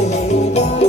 Oh, oh, oh, oh.